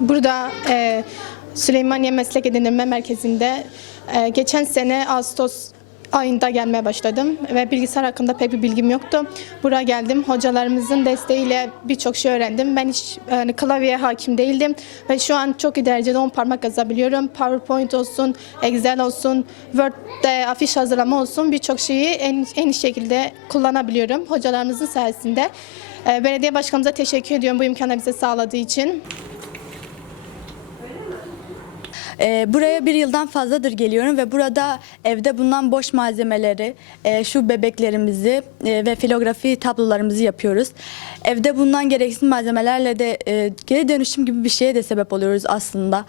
Burada e, Süleymaniye Meslek Edindirme Merkezi'nde e, geçen sene Ağustos ayında gelmeye başladım ve bilgisayar hakkında pek bir bilgim yoktu. Buraya geldim. Hocalarımızın desteğiyle birçok şey öğrendim. Ben hiç yani klavyeye hakim değildim ve şu an çok iyi derecede 10 parmak yazabiliyorum. PowerPoint olsun, Excel olsun, Word'de afiş hazırlama olsun birçok şeyi en, en iyi şekilde kullanabiliyorum hocalarımızın sayesinde. E, Belediye başkanımıza teşekkür ediyorum bu imkanı bize sağladığı için. Ee, buraya bir yıldan fazladır geliyorum ve burada evde bulunan boş malzemeleri, e, şu bebeklerimizi e, ve filografi tablolarımızı yapıyoruz. Evde bulunan gereksiz malzemelerle de e, geri dönüşüm gibi bir şeye de sebep oluyoruz aslında.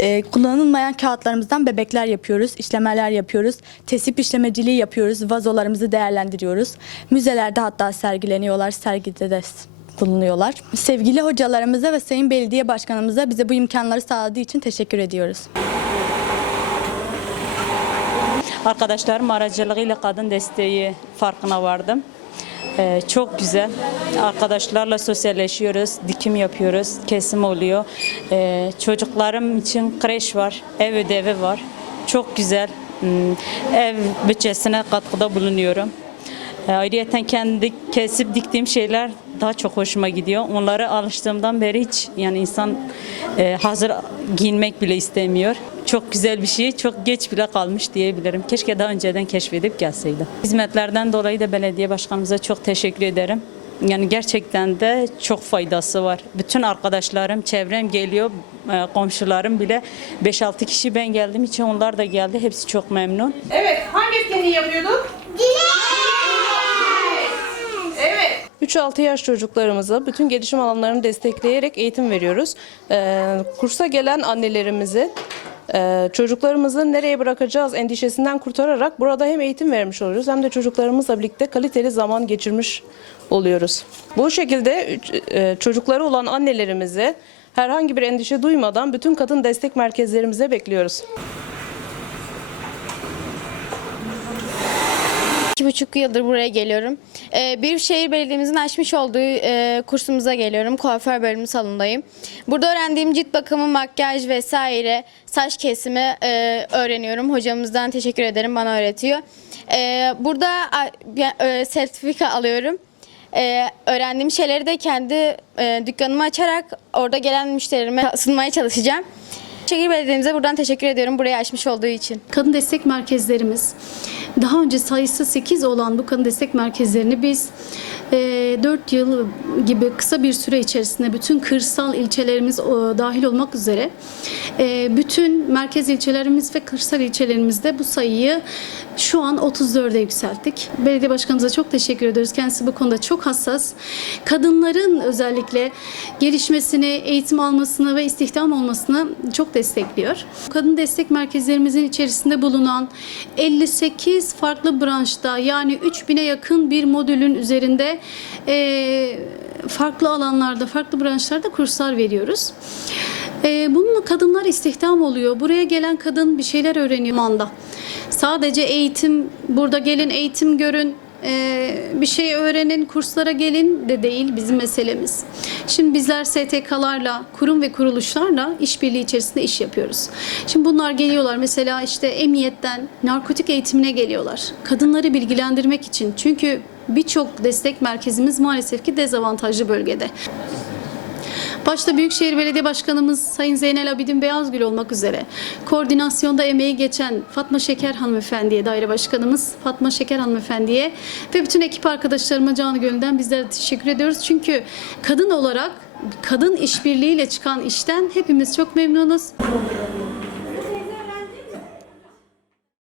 E, kullanılmayan kağıtlarımızdan bebekler yapıyoruz, işlemeler yapıyoruz, tesip işlemeciliği yapıyoruz, vazolarımızı değerlendiriyoruz. Müzelerde hatta sergileniyorlar, sergide de bulunuyorlar. Sevgili hocalarımıza ve Sayın Belediye Başkanımıza bize bu imkanları sağladığı için teşekkür ediyoruz. Arkadaşlarım aracılığıyla kadın desteği farkına vardım. Ee, çok güzel. Arkadaşlarla sosyalleşiyoruz, dikim yapıyoruz, kesim oluyor. Ee, çocuklarım için kreş var, ev ödevi var. Çok güzel. Hmm, Ev bütçesine katkıda bulunuyorum. E, Ayrıca kendi kesip diktiğim şeyler daha çok hoşuma gidiyor. Onlara alıştığımdan beri hiç yani insan e, hazır giyinmek bile istemiyor. Çok güzel bir şey, çok geç bile kalmış diyebilirim. Keşke daha önceden keşfedip gelseydi. Hizmetlerden dolayı da belediye başkanımıza çok teşekkür ederim. Yani gerçekten de çok faydası var. Bütün arkadaşlarım, çevrem geliyor, e, komşularım bile 5-6 kişi ben geldiğim için onlar da geldi. Hepsi çok memnun. Evet, hangi etkinliği yapıyorduk? Evet. 3-6 yaş çocuklarımıza bütün gelişim alanlarını destekleyerek eğitim veriyoruz. Ee, kursa gelen annelerimizi e, çocuklarımızı nereye bırakacağız endişesinden kurtararak burada hem eğitim vermiş oluyoruz hem de çocuklarımızla birlikte kaliteli zaman geçirmiş oluyoruz. Bu şekilde e, çocukları olan annelerimizi herhangi bir endişe duymadan bütün kadın destek merkezlerimize bekliyoruz. İki buçuk yıldır buraya geliyorum. Ee, Büyükşehir Belediye'mizin açmış olduğu e, kursumuza geliyorum. Kuaför bölümü salondayım. Burada öğrendiğim cilt bakımı, makyaj vesaire, saç kesimi e, öğreniyorum. Hocamızdan teşekkür ederim bana öğretiyor. Ee, burada a- e, sertifika alıyorum. Ee, öğrendiğim şeyleri de kendi e, dükkanımı açarak orada gelen müşterilerime sunmaya çalışacağım. Büyükşehir Belediye'mize buradan teşekkür ediyorum burayı açmış olduğu için. Kadın destek merkezlerimiz daha önce sayısı 8 olan bu kadın destek merkezlerini biz 4 yıl gibi kısa bir süre içerisinde bütün kırsal ilçelerimiz o, dahil olmak üzere e, bütün merkez ilçelerimiz ve kırsal ilçelerimizde bu sayıyı şu an 34'e yükselttik. Belediye başkanımıza çok teşekkür ediyoruz. Kendisi bu konuda çok hassas. Kadınların özellikle gelişmesini, eğitim almasını ve istihdam olmasını çok destekliyor. Kadın destek merkezlerimizin içerisinde bulunan 58 farklı branşta yani 3000'e yakın bir modülün üzerinde eee, farklı alanlarda, farklı branşlarda kurslar veriyoruz. Eee bununla kadınlar istihdam oluyor. Buraya gelen kadın bir şeyler öğreniyor anda. Sadece eğitim, burada gelin eğitim görün, bir şey öğrenin, kurslara gelin de değil bizim meselemiz. Şimdi bizler STK'larla, kurum ve kuruluşlarla işbirliği içerisinde iş yapıyoruz. Şimdi bunlar geliyorlar mesela işte emniyetten narkotik eğitimine geliyorlar. Kadınları bilgilendirmek için. Çünkü birçok destek merkezimiz maalesef ki dezavantajlı bölgede. Başta Büyükşehir Belediye Başkanımız Sayın Zeynel Abidin Beyazgül olmak üzere koordinasyonda emeği geçen Fatma Şeker Hanımefendi'ye, daire başkanımız Fatma Şeker Hanımefendiye ve bütün ekip arkadaşlarıma canı gönülden bizlere teşekkür ediyoruz. Çünkü kadın olarak kadın işbirliğiyle çıkan işten hepimiz çok memnunuz.